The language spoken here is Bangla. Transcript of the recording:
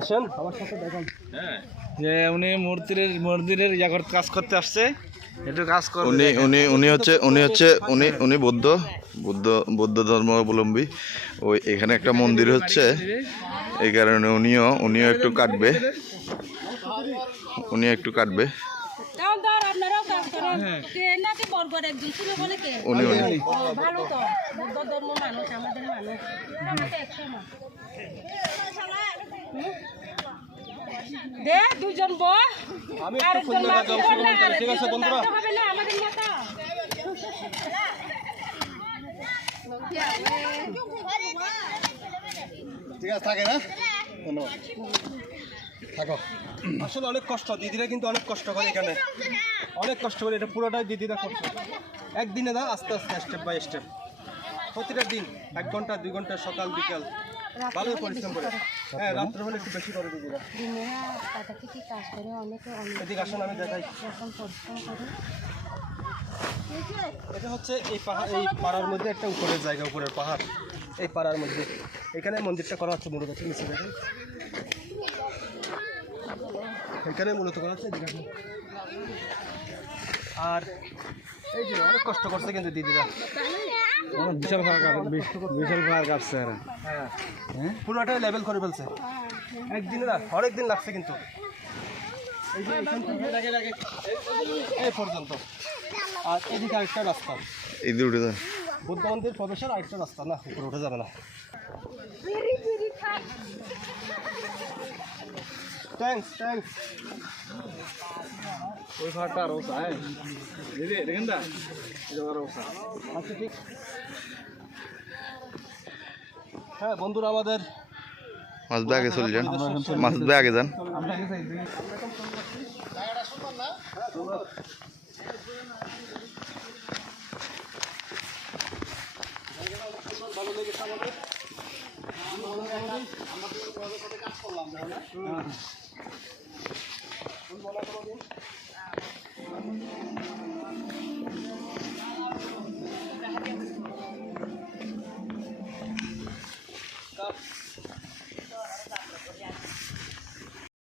আসেন আমার সাথে দেখেন যে উনি মন্দিরের কাজ করতে আসছে, একটু কাজ করবে। উনি বৌদ্ধ ধর্মাবলম্বী। ওই এখানে একটা মন্দির হচ্ছে, এই কারণে উনিও একটু কাটবে। দে দুজন বউ আমি একটু সুন্দর কাজে অংশগ্রহণ করি, ঠিক আছে বন্ধুরা? ঠিক আছে, থাকে না? ধন্যবাদ, থাকো। আসলে অনেক কষ্ট, দিদিরা কিন্তু অনেক কষ্ট করে এখানে, অনেক কষ্ট করে। এটা পুরোটাই দিদিরা করছে একদিনে না, আস্তে আস্তে স্টেপ বাই স্টেপ, প্রতিটা দিন 1 ঘন্টা 2 ঘন্টা, সকাল বিকাল ভালোই পরিশ্রম করে। হ্যাঁ, রাত্রে হলে একটু বেশি করে দিদিরা। এদিকে আসুন, আমি দেখাই। এটা হচ্ছে এই পাহাড়, এই পাড়ার মধ্যে একটা উপরের জায়গা, উপরের পাহাড়, এই পাড়ার মধ্যে এখানে মন্দিরটা করা হচ্ছে মূলত। নিচে দেখেন, এখানে মূলত করা হচ্ছে। এদিকে আসুন। আর এই যে অনেক কষ্ট করছে কিন্তু দিদিরা, বিশাল ভাড়া কাটছে। হ্যাঁ, পুরোটাই লেভেল করে ফেলছে একদিনে না, অনেক দিন লাগছে কিন্তু। এই যে এখান থেকে এই পর্যন্ত। আর এদিকে আরেকটা রাস্তা, বুদ্ধ মন্দির প্রবেশের আরেকটা রাস্তা, না উপরে উঠে যাবে না। থ্যাংকস। ওই ভাড়াটা আরো চাই দেখেন না, আচ্ছা, ঠিক। হ্যাঁ বন্ধুরা, আমাদের মাসুদ ভাই আগে চলে যান, মাসুদ ভাই আগে যান। ভালো লেগেছে আমাদের।